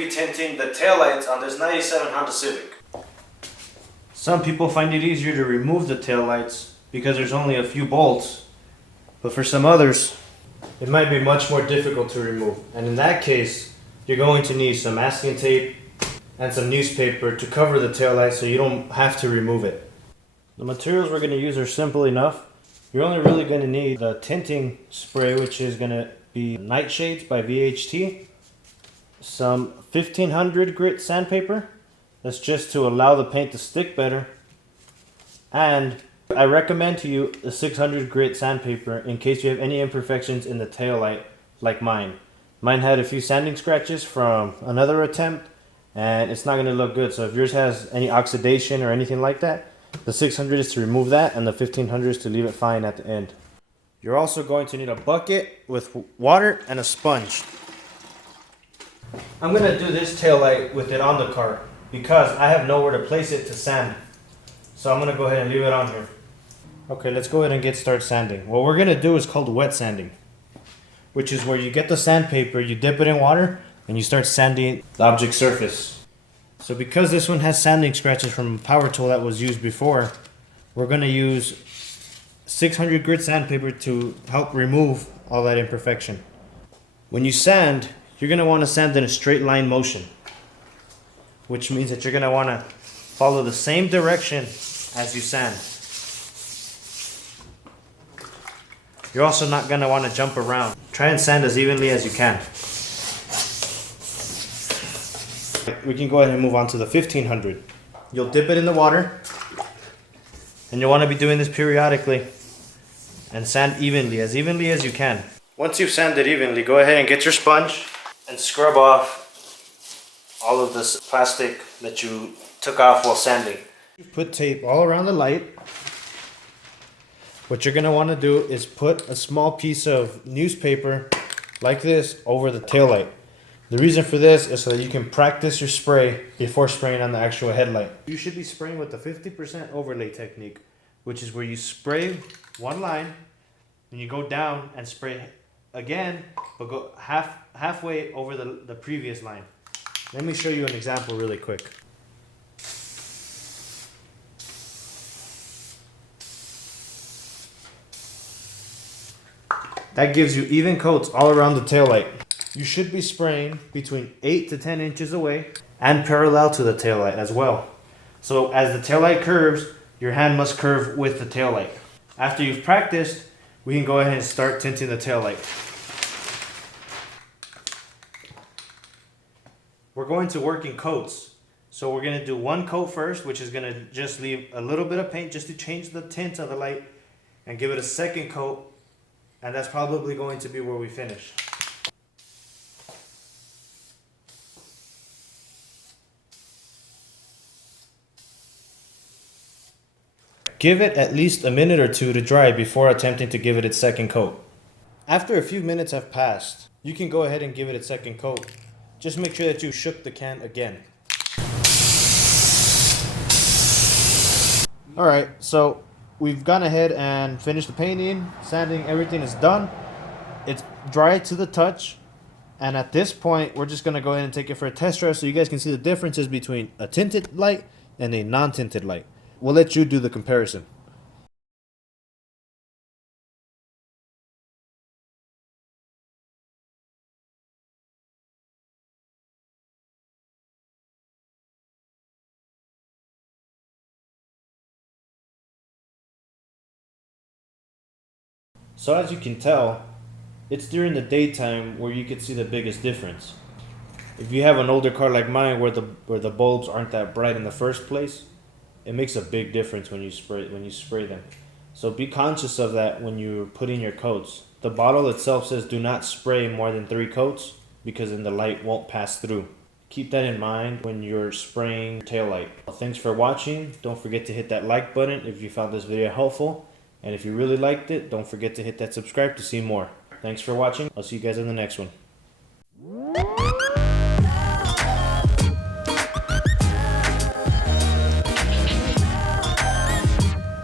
be tinting the taillights on this 97 Honda Civic. Some people find it easier to remove the taillights because there's only a few bolts, but for some others, it might be much more difficult to remove. And in that case, you're going to need some masking tape and some newspaper to cover the taillight so you don't have to remove it. The materials we're going to use are simple enough. You're only really going to need the tinting spray, which is going to be Night Shades by VHT, some 1500 grit sandpaper, that's just to allow the paint to stick better, and I recommend to you a 600 grit sandpaper in case you have any imperfections in the taillight like mine. Mine had a few sanding scratches from another attempt and it's not going to look good, so if yours has any oxidation or anything like that, the 600 is to remove that and the 1500 is to leave it fine at the end. You're also going to need a bucket with water and a sponge. I'm going to do this taillight with it on the car because I have nowhere to place it to sand. So I'm going to go ahead and leave it on here. Okay, let's go ahead and start sanding. What we're going to do is called wet sanding, which is where you get the sandpaper, you dip it in water, and you start sanding the object surface. So because this one has sanding scratches from a power tool that was used before, we're going to use 600 grit sandpaper to help remove all that imperfection. When you sand, you're going to want to sand in a straight line motion, which means that you're going to want to follow the same direction as you sand. You're also not going to want to jump around. Try and sand as evenly as you can. We can go ahead and move on to the 1500. You'll dip it in the water, and you'll want to be doing this periodically and sand evenly as you can. Once you've sanded evenly, go ahead and get your sponge and scrub off all of this plastic that you took off while sanding. Put tape all around the light. What you're going to want to do is put a small piece of newspaper like this over the taillight. The reason for this is so that you can practice your spray before spraying on the actual headlight. You should be spraying with the 50% overlay technique, which is where you spray one line, and you go down and spray again, but go halfway over the previous line. Let me show you an example really quick. That gives you even coats all around the taillight. You should be spraying between 8 to 10 inches away and parallel to the taillight as well. So as the taillight curves, your hand must curve with the taillight. After you've practiced, we can go ahead and start tinting the taillight. We're going to work in coats. So we're going to do one coat first, which is going to just leave a little bit of paint just to change the tint of the light, and give it a second coat, and that's probably going to be where we finish. Give it at least a minute or two to dry before attempting to give it its second coat. After a few minutes have passed, you can go ahead and give it its second coat. Just make sure that you shook the can again. Alright, so we've gone ahead and finished the painting, sanding, everything is done. It's dry to the touch. And at this point, we're just going to go ahead and take it for a test drive so you guys can see the differences between a tinted light and a non-tinted light. We'll let you do the comparison. So as you can tell, it's during the daytime where you can see the biggest difference. If you have an older car like mine where the bulbs aren't that bright in the first place, it makes a big difference when you spray them. So be conscious of that when you're putting your coats. The bottle itself says do not spray more than 3 coats because then the light won't pass through. Keep that in mind when you're spraying taillight. Well, thanks for watching. Don't forget to hit that like button if you found this video helpful. And if you really liked it, don't forget to hit that subscribe to see more. Thanks for watching. I'll see you guys in the next one.